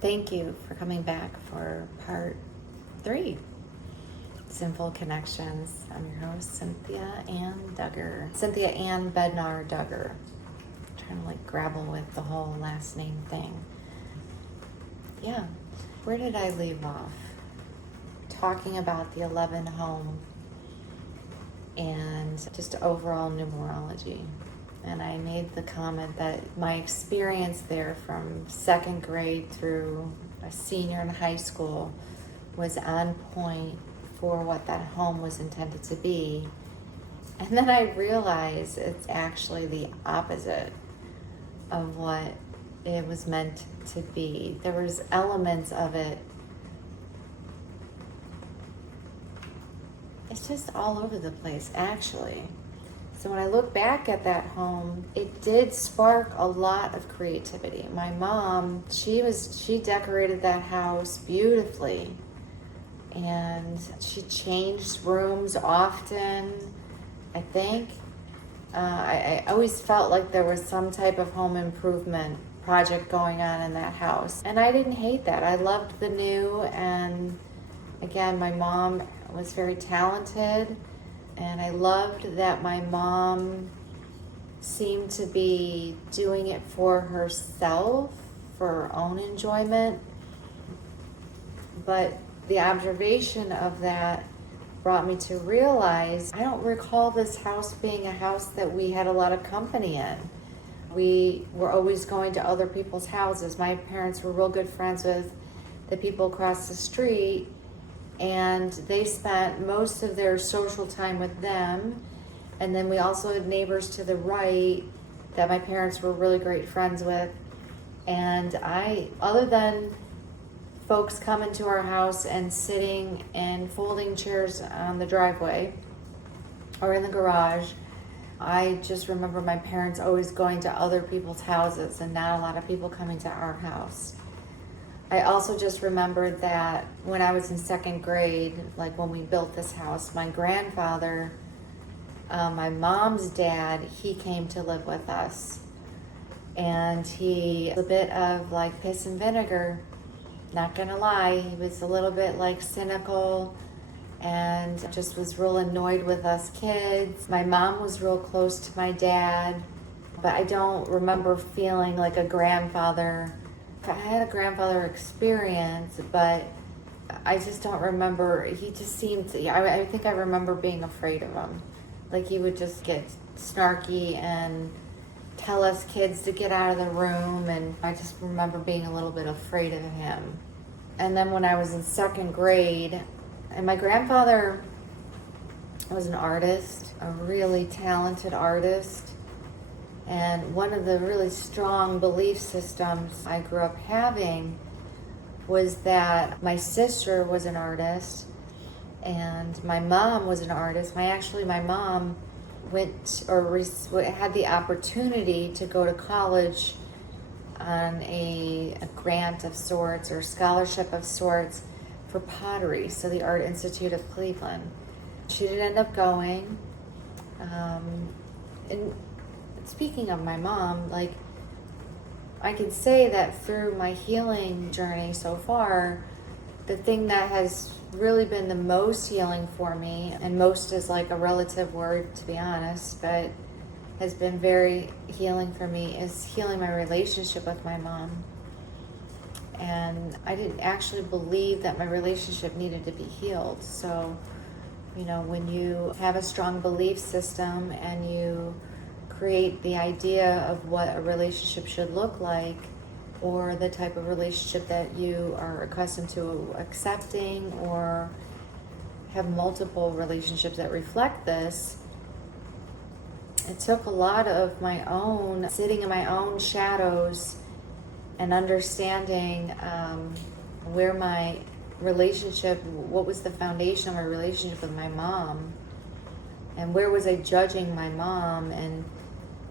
Thank you for coming back for part 3, Cynful Connections. I'm your host, Cynthia Ann Dugger. Cynthia Ann Dugger. Trying to grapple with the whole last name thing. Yeah, where did I leave off? Talking about the 11 home and just overall numerology. And I made the comment that my experience there from 2nd grade through a senior in high school was on point for what that home was intended to be. And then I realized it's actually the opposite of what it was meant to be. There was elements of it. It's just all over the place, actually. So when I look back at that home, it did spark a lot of creativity. My mom, she decorated that house beautifully. And she changed rooms often, I think. I always felt like there was some type of home improvement project going on in that house. And I didn't hate that. I loved the new, and again, my mom was very talented. And I loved that my mom seemed to be doing it for herself, for her own enjoyment. But the observation of that brought me to realize I don't recall this house being a house that we had a lot of company in. We were always going to other people's houses. My parents were real good friends with the people across the street, and they spent most of their social time with them. And then we also had neighbors to the right that my parents were really great friends with. And other than folks coming to our house and sitting in folding chairs on the driveway or in the garage, I just remember my parents always going to other people's houses and not a lot of people coming to our house. I also just remembered that when I was in 2nd grade, when we built this house, my grandfather, my mom's dad, he came to live with us. And he was a bit of piss and vinegar, not gonna lie. He was a little bit cynical and just was real annoyed with us kids. My mom was real close to my dad, but I don't remember feeling like a grandfather. I had a grandfather experience, but I just don't remember. He just seemed to, I think I remember being afraid of him. He would just get snarky and tell us kids to get out of the room, and I just remember being a little bit afraid of him. And then when I was in 2nd grade, and my grandfather was an artist, a really talented artist. And one of the really strong belief systems I grew up having was that my sister was an artist and my mom was an artist. My mom had the opportunity to go to college on a grant of sorts or scholarship of sorts for pottery, so the Art Institute of Cleveland. She didn't end up going. And speaking of my mom, I can say that through my healing journey so far, the thing that has really been the most healing for me, and most is a relative word to be honest, but has been very healing for me, is healing my relationship with my mom. And I didn't actually believe that my relationship needed to be healed. So, when you have a strong belief system and you create the idea of what a relationship should look like, or the type of relationship that you are accustomed to accepting, or have multiple relationships that reflect this, it took a lot of my own sitting in my own shadows and understanding where my relationship, what was the foundation of my relationship with my mom, and where was I judging my mom, and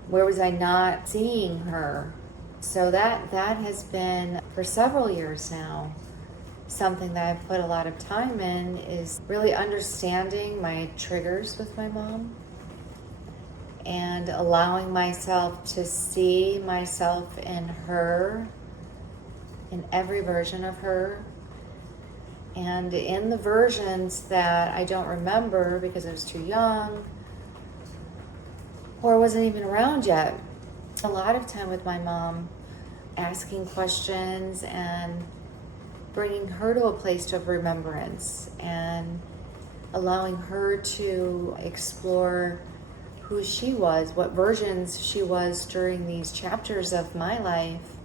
where was I not seeing her. So that has been, for several years now, something that I've put a lot of time in, is really understanding my triggers with my mom and allowing myself to see myself in her in every version of her. And in the versions that I don't remember because I was too young or wasn't even around yet, a lot of time with my mom, asking questions and bringing her to a place of remembrance and allowing her to explore who she was, what versions she was during these chapters of my life.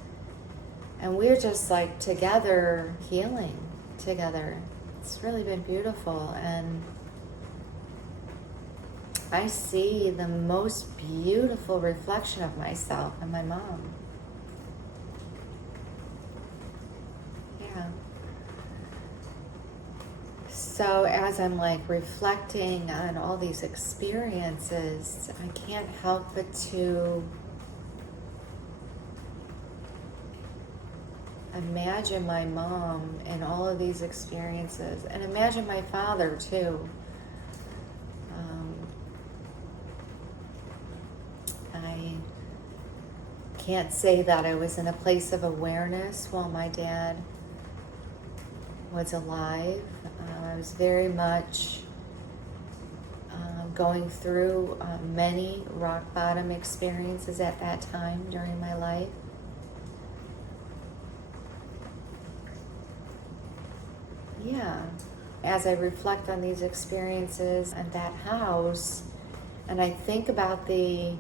And we're just like together, healing together. It's really been beautiful. And I see the most beautiful reflection of myself in my mom. Yeah. So as I'm like reflecting on all these experiences, I can't help but to imagine my mom in all of these experiences, and imagine my father too. I can't say that I was in a place of awareness while my dad was alive. I was very much going through many rock bottom experiences at that time during my life. Yeah, as I reflect on these experiences and that house, and I think about the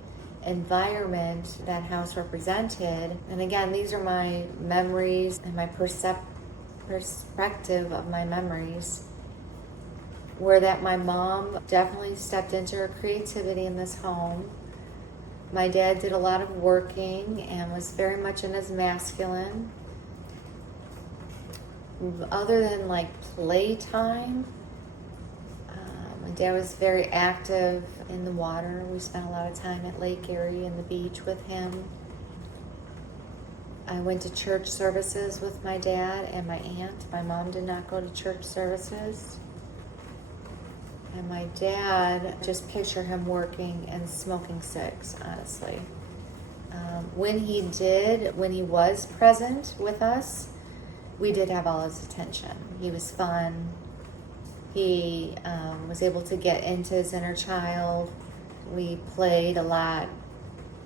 environment that house represented, and again, these are my memories and my perspective of my memories, were that my mom definitely stepped into her creativity in this home. My dad did a lot of working and was very much in his masculine. Other than like playtime, my dad was very active in the water. We spent a lot of time at Lake Erie and the beach with him. I went to church services with my dad and my aunt. My mom did not go to church services. And my dad, just picture him working and smoking cigs, honestly. When he was present with us, we did have all his attention. He was fun. He was able to get into his inner child. We played a lot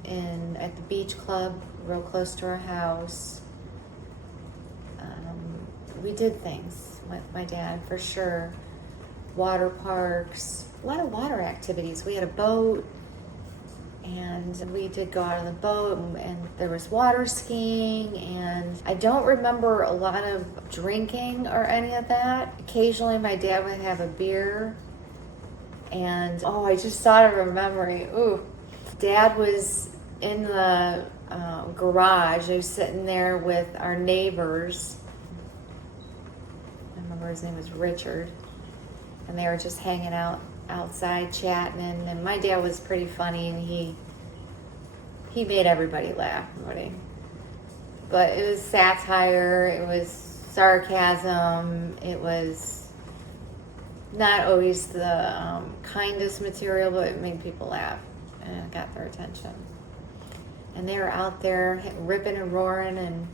at the beach club, real close to our house. We did things with my dad, for sure. Water parks, a lot of water activities. We had a boat, and we did go out on the boat, and there was water skiing, and I don't remember a lot of drinking or any of that. Occasionally my dad would have a beer, and I just thought of a memory. Ooh, Dad was in the garage. He was sitting there with our neighbors. I remember his name was Richard, and they were just hanging out outside chatting, and my dad was pretty funny, and he made everybody laugh. But it was satire, it was sarcasm, it was not always the kindest material, but it made people laugh and it got their attention. And they were out there ripping and roaring, and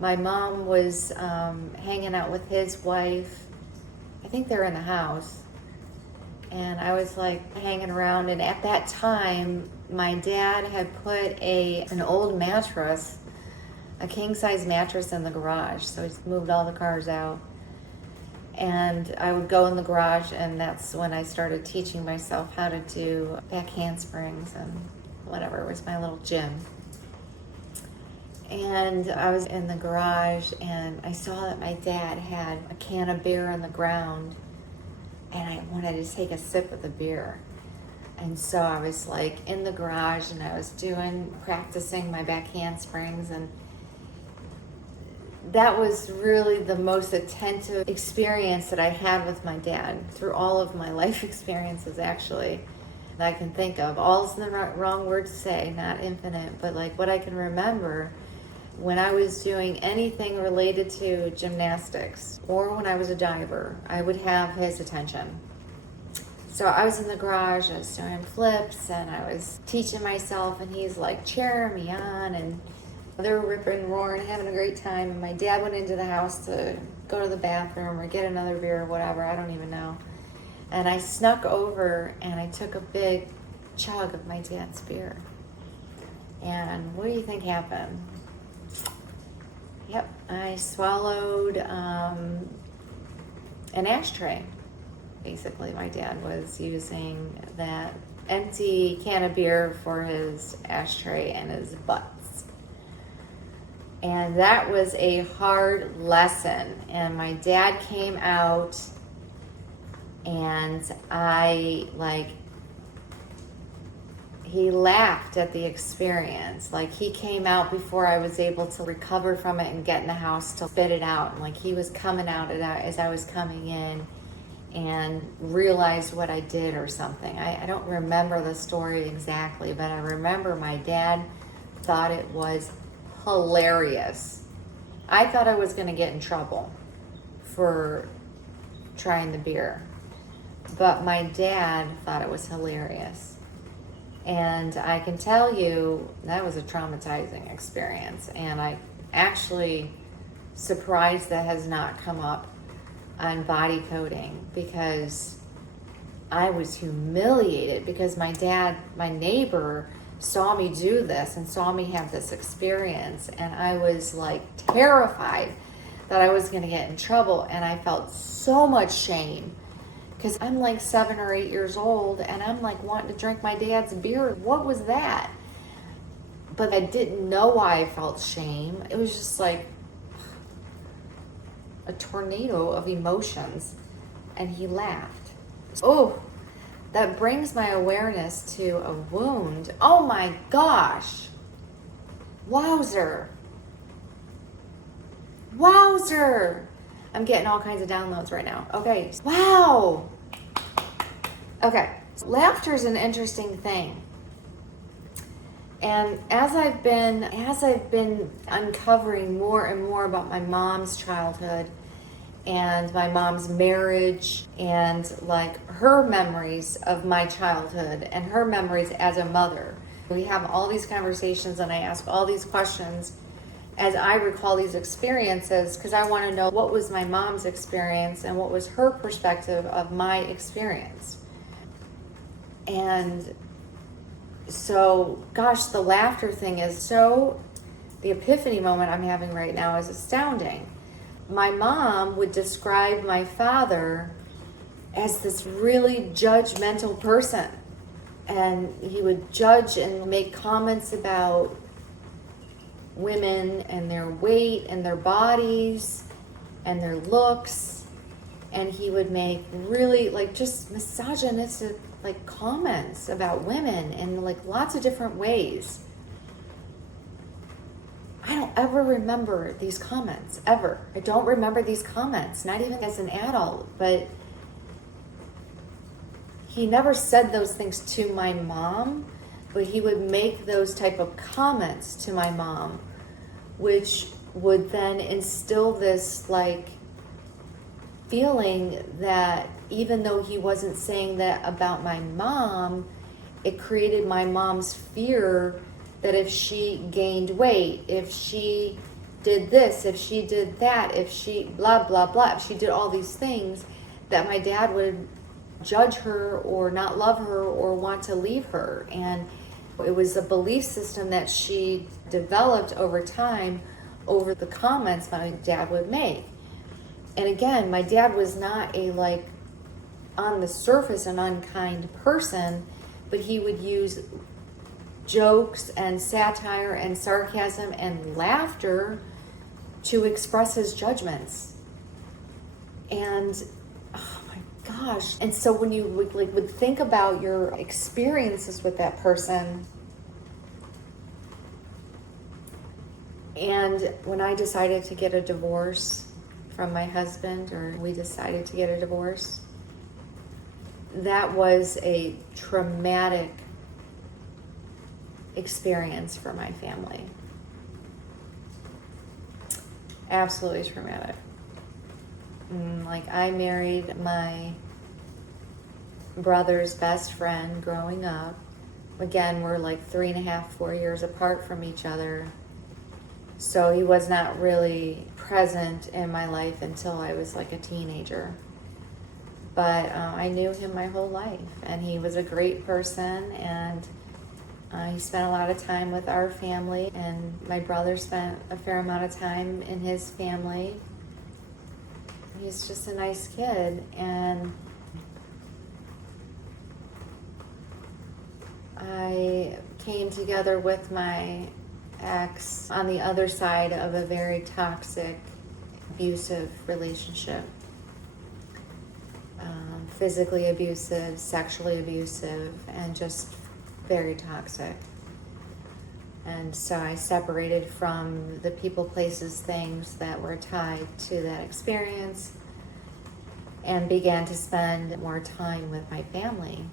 my mom was hanging out with his wife. I think they were in the house. And I was like hanging around, and at that time, my dad had put an old mattress, a king-size mattress in the garage. So he moved all the cars out. And I would go in the garage, and that's when I started teaching myself how to do back handsprings and whatever. It was my little gym. And I was in the garage, and I saw that my dad had a can of beer on the ground, and I wanted to take a sip of the beer. And so I was like in the garage, and I was practicing my back handsprings, and that was really the most attentive experience that I had with my dad through all of my life experiences, actually, that I can think of. All's the wrong word to say, not infinite, but like what I can remember when I was doing anything related to gymnastics or when I was a diver, I would have his attention. So I was in the garage, I was doing flips, and I was teaching myself, and he's like cheering me on, They were ripping and roaring, having a great time. And my dad went into the house to go to the bathroom or get another beer or whatever. I don't even know. And I snuck over and I took a big chug of my dad's beer. And what do you think happened? Yep, I swallowed an ashtray. Basically, my dad was using that empty can of beer for his ashtray and his butts. And that was a hard lesson. And my dad came out and he laughed at the experience. Like, he came out before I was able to recover from it and get in the house to spit it out. And like, he was coming out as I was coming in and realized what I did or something. I don't remember the story exactly, but I remember my dad thought it was hilarious. I thought I was going to get in trouble for trying the beer, but my dad thought it was hilarious. And I can tell you that was a traumatizing experience, and I actually surprised that has not come up on body coding, because I was humiliated because my neighbor saw me do this and saw me have this experience, and I was like terrified that I was going to get in trouble, and I felt so much shame because I'm like 7 or 8 years old and I'm like wanting to drink my dad's beer. What was that? But I didn't know why I felt shame. It was just like a tornado of emotions, and he laughed. Oh, that brings my awareness to a wound. Oh my gosh. Wowzer. I'm getting all kinds of downloads right now. Okay. Wow. Okay. Laughter is an interesting thing. And as I've been uncovering more and more about my mom's childhood and my mom's marriage and like her memories of my childhood and her memories as a mother, we have all these conversations and I ask all these questions as I recall these experiences, because I want to know what was my mom's experience and what was her perspective of my experience. And so, gosh, the laughter thing is the epiphany moment I'm having right now is astounding. My mom would describe my father as this really judgmental person. And he would judge and make comments about women and their weight and their bodies and their looks. And he would make really like just misogynistic like comments about women in like lots of different ways. I don't ever remember these comments, ever. I don't remember these comments, not even as an adult, but he never said those things to my mom, but he would make those type of comments to my mom, which would then instill this like feeling that even though he wasn't saying that about my mom, it created my mom's fear that if she gained weight, if she did this, if she did that, if she blah, blah, blah, if she did all these things, that my dad would judge her or not love her or want to leave her. And it was a belief system that she developed over time over the comments my dad would make. And again, my dad was not a like on the surface an unkind person, but he would use jokes and satire and sarcasm and laughter to express his judgments. And oh my gosh. And so when you would think about your experiences with that person, and when I decided to get a divorce from my husband, or we decided to get a divorce, that was a traumatic experience for my family. Absolutely traumatic. Like, I married my brother's best friend growing up. Again, we're like 3.5, 4 years apart from each other. So he was not really present in my life until I was like a teenager. But I knew him my whole life, and he was a great person, and he spent a lot of time with our family, and my brother spent a fair amount of time in his family. He's just a nice kid, and I came together with my ex on the other side of a very toxic, abusive relationship. Physically abusive, sexually abusive, and just very toxic. And so I separated from the people, places, things that were tied to that experience and began to spend more time with my family.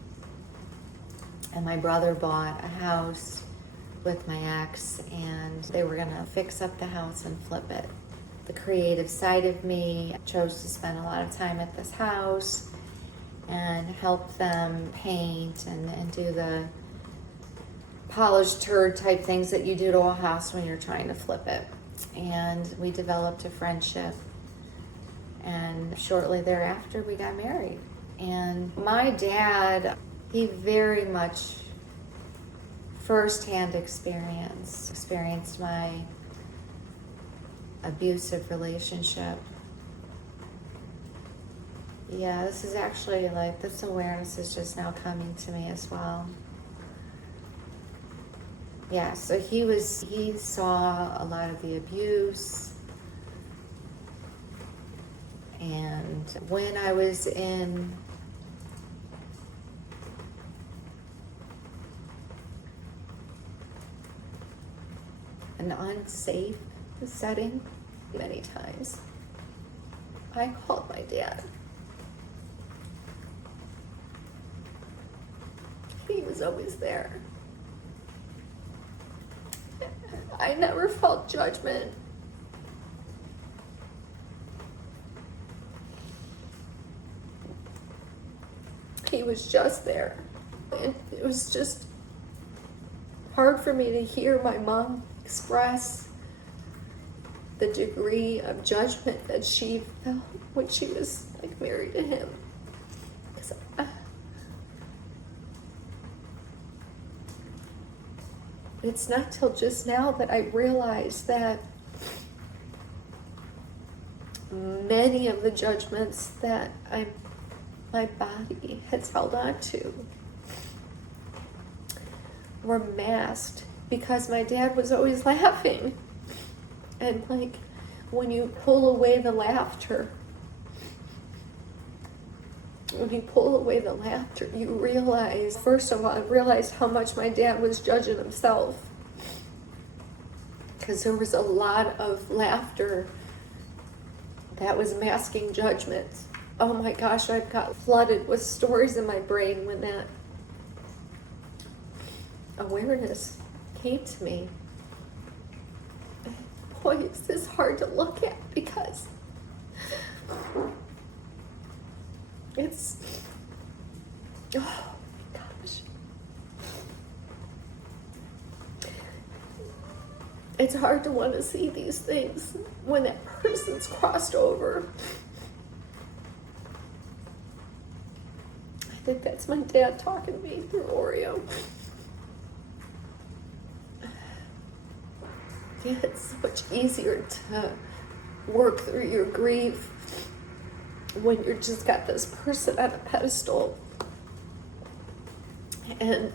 And my brother bought a house with my ex, and they were going to fix up the house and flip it. The creative side of me chose to spend a lot of time at this house and help them paint and do the polished turd type things that you do to a house when you're trying to flip it. And we developed a friendship, and shortly thereafter we got married. And my dad, he very much firsthand experienced my abusive relationship. Yeah, this is actually like, this awareness is just now coming to me as well. Yeah, so he saw a lot of the abuse. And when I was in an unsafe setting, many times, I called my dad. He was always there. I never felt judgment. He was just there. And it was just hard for me to hear my mom express the degree of judgment that she felt when she was like married to him. 'Cause it's not till just now that I realized that many of the judgments that my body has held on to were masked because my dad was always laughing. And like, when you pull away the laughter, you realize, first of all, I realized how much my dad was judging himself. Because there was a lot of laughter that was masking judgment. Oh my gosh, I've got flooded with stories in my brain when that awareness came to me. Boy, is this hard to look at because it's, oh my gosh. It's hard to want to see these things when that person's crossed over. I think that's my dad talking to me through Oreo. Yeah, it's much easier to work through your grief when you're just got this person on a pedestal. And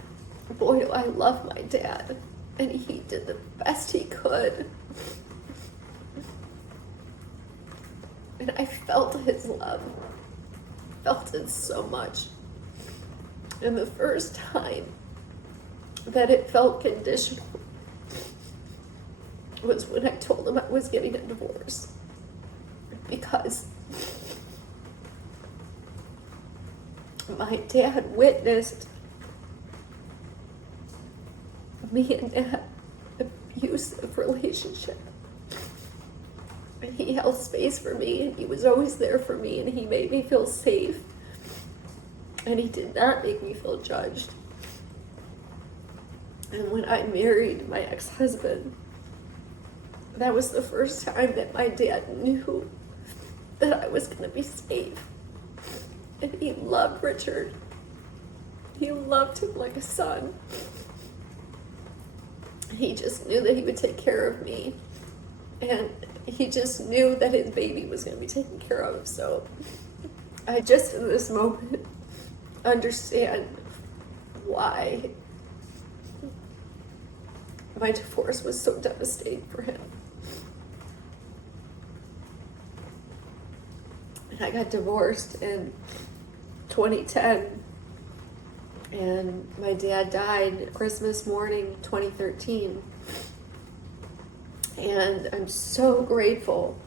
boy, do I love my dad. And he did the best he could. And I felt his love. Felt it so much. And the first time that it felt conditional was when I told him I was getting a divorce. Because my dad witnessed me and that abusive relationship. And he held space for me, and he was always there for me, and he made me feel safe. And he did not make me feel judged. And when I married my ex-husband, That was the first time that my dad knew that I was going to be safe. And he loved Richard. He loved him like a son. He just knew that he would take care of me. And he just knew that his baby was going to be taken care of. So I just in this moment understand why my divorce was so devastating for him. And I got divorced in 2010, and my dad died Christmas morning 2013. And I'm so grateful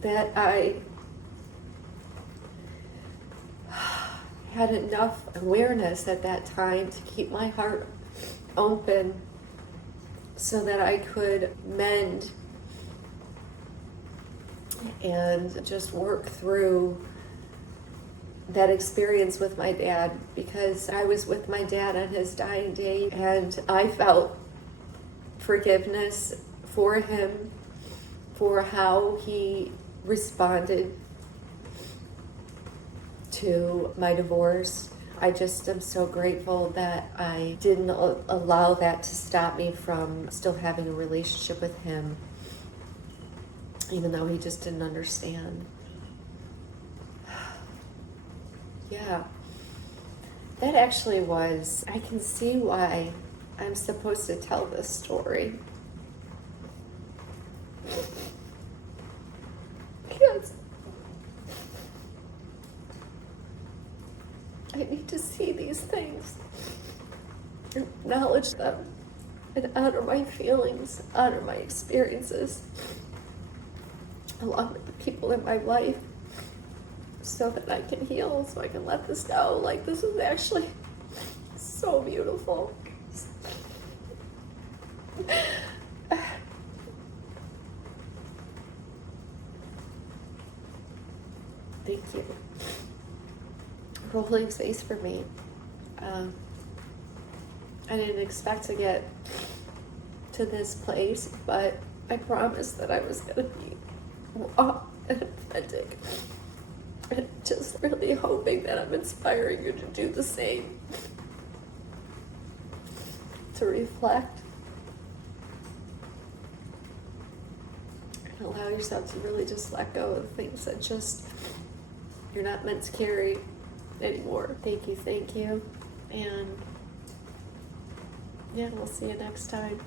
that I had enough awareness at that time to keep my heart open so that I could mend and just work through that experience with my dad, because I was with my dad on his dying day and I felt forgiveness for him for how he responded to my divorce. I just am so grateful that I didn't allow that to stop me from still having a relationship with him, even though he just didn't understand. Yeah, that actually was, I can see why I'm supposed to tell this story. Because I need to see these things, acknowledge them, and honor my feelings, honor my experiences, along with the people in my life, so that I can heal, so I can let this go. Like, this is actually so beautiful. Thank you for holding space for me. I didn't expect to get to this place, but I promised that I was going to be raw and authentic. And just really hoping that I'm inspiring you to do the same. To reflect and allow yourself to really just let go of the things that just you're not meant to carry anymore. Thank you. And yeah, we'll see you next time.